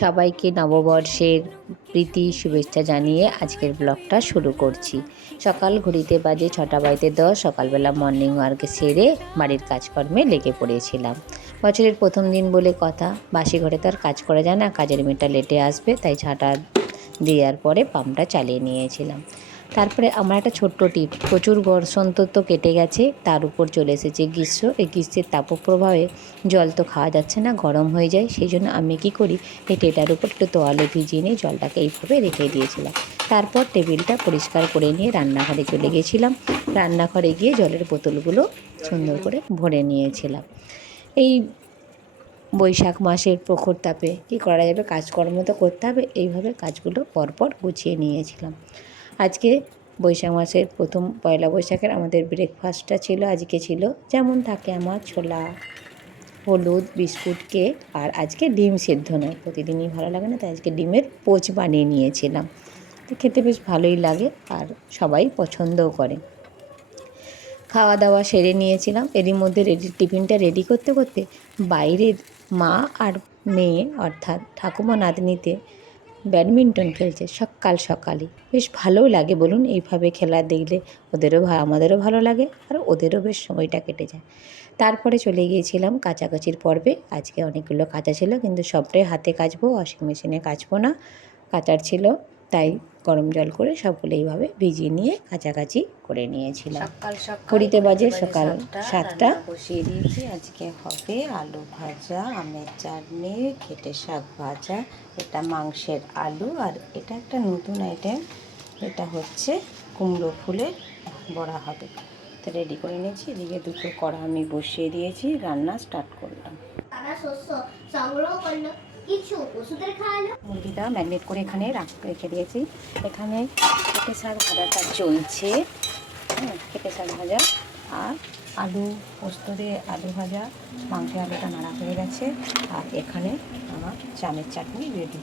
সবাইকে নববর্ষের প্রীতি, শুভেচ্ছা জানিয়ে আজকের ব্লগটা শুরু করছি। সকাল ঘড়িতে বাজে ছটা বাড়িতে দশ, সকালবেলা মর্নিং ওয়ার্ক সেরে বাড়ির কাজকর্মে লেগে পড়েছিলাম। বছরের প্রথম দিন বলে কথা, বাসি ঘরে তো আর কাজ করা যায় না, কাজের মেয়েটা লেটে আসবে, তাই ছাটা দেওয়ার পরে পাম্পটা চালিয়ে নিয়েছিলাম। তারপরে আমার একটা ছোট্ট টিপ, প্রচুর বসন্ত তো কেটে গেছে, তার উপর চলে এসেছে গ্রীষ্ম। এই গ্রীষ্মের তাপপ্রবাহে জল তো খাওয়া যাচ্ছে না, গরম হয়ে যায় সেই জন্য আমি কি করি, এই টেটার উপর একটু তোয়ালে ভিজিয়ে নিয়ে জলটাকে এইভাবে রেখে দিয়েছিলাম। তারপর টেবিলটা পরিষ্কার করে নিয়ে রান্নাঘরে চলে গেছিলাম। রান্নাঘরে গিয়ে জলের বোতলগুলো সুন্দর করে ভরে নিয়েছিলাম। এই বৈশাখ মাসের প্রখর তাপে কী করা যাবে, কাজকর্ম তো করতে হবে, এইভাবে কাজগুলো পরপর গুছিয়ে নিয়েছিলাম। আজকে বৈশাখ মাসের প্রথম পয়লা বৈশাখের আমাদের ব্রেকফাস্টটা ছিল, আজকে ছিল যেমন থাকে আমার ছোলা, হলুদ, বিস্কুট, কেক আর আজকে ডিম সেদ্ধ নয়। প্রতিদিনই ভালো লাগে না, তাই আজকে ডিমের পোচ বানিয়ে নিয়েছিলাম। তো খেতে বেশ ভালোই লাগে আর সবাই পছন্দও করে। খাওয়া দাওয়া সেরে নিয়েছিলাম, এরই মধ্যে রেডি টিফিনটা রেডি করতে করতে বাইরের মা আর মেয়ে অর্থাৎ ঠাকুমা নাতনিতে ব্যাডমিন্টন খেলছে সকাল সকালই। বেশ ভালোও লাগে বলুন, এইভাবে খেলা দেখলে ওদেরও আমাদেরও ভালো লাগে আর ওদেরও বেশ সময়টা কেটে যায়। তারপরে চলে গিয়েছিলাম কাচাকাচির পর্বে। আজকে অনেকগুলো কাচা ছিল, কিন্তু সবটাই হাতে কাচবো, ওয়াশিং মেশিনে কাচবো না। কাচার ছিল, তাই গরম জল করে সবগুলো এইভাবে ভিজিয়ে নিয়ে কাচাকাচি করে নিয়েছিলাম। সকাল সকাল বাজে বাজে সকাল সাতটা, সাতটা। বসিয়ে দিয়েছি। আজকে হবে আলু ভাজা আমের চাটনি খেটে শাক ভাজা। এটা মাংসের আলু আর এটা একটা নতুন আইটেম এটা হচ্ছে কুমড়ো ফুলের বড়া হবে। তো রেডি করে নিয়েছি। এদিকে দুটো কড়া আমি বসিয়ে দিয়েছি। রান্না স্টার্ট করলাম। তারা শস্য সংগ্রহ করল। কিছু ওষুধের খাওয়ালো। মুরগিটা ম্যাগনেট করে এখানে রাখ দিয়েছি। এখানে খেটে শাক ভাজাটা চলছে। খেটে শাক ভাজা আর আলু পোস্ত দিয়ে আলু ভাজা, মাংসের আলুটা নাড়া হয়ে গেছে। আর এখানে আমার চামের চাটনি রেডি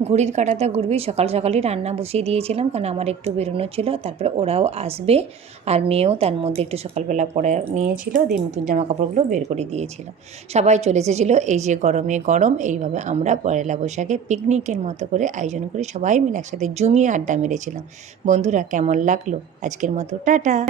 ঘড়ির কাঁটাটা ঘুরবি, সকাল সকালই রান্না বসিয়ে দিয়েছিলাম কারণ আমার একটু বেরোনো ছিল, তারপরে ওরাও আসবে আর মেয়েও তার মধ্যে একটু সকালবেলা পরে নিয়েছিল, দিয়ে নতুন জামা কাপড়গুলো বের করে দিয়েছিল। সবাই চলে এসেছিল, এই যে গরমে গরম, এইভাবে আমরা পয়লা বৈশাখে পিকনিকের মতো করে আয়োজন করে সবাই মিলে একসাথে জমিয়ে আড্ডা মেরেছিলাম। বন্ধুরা কেমন লাগল? আজকের মতো, টাটা!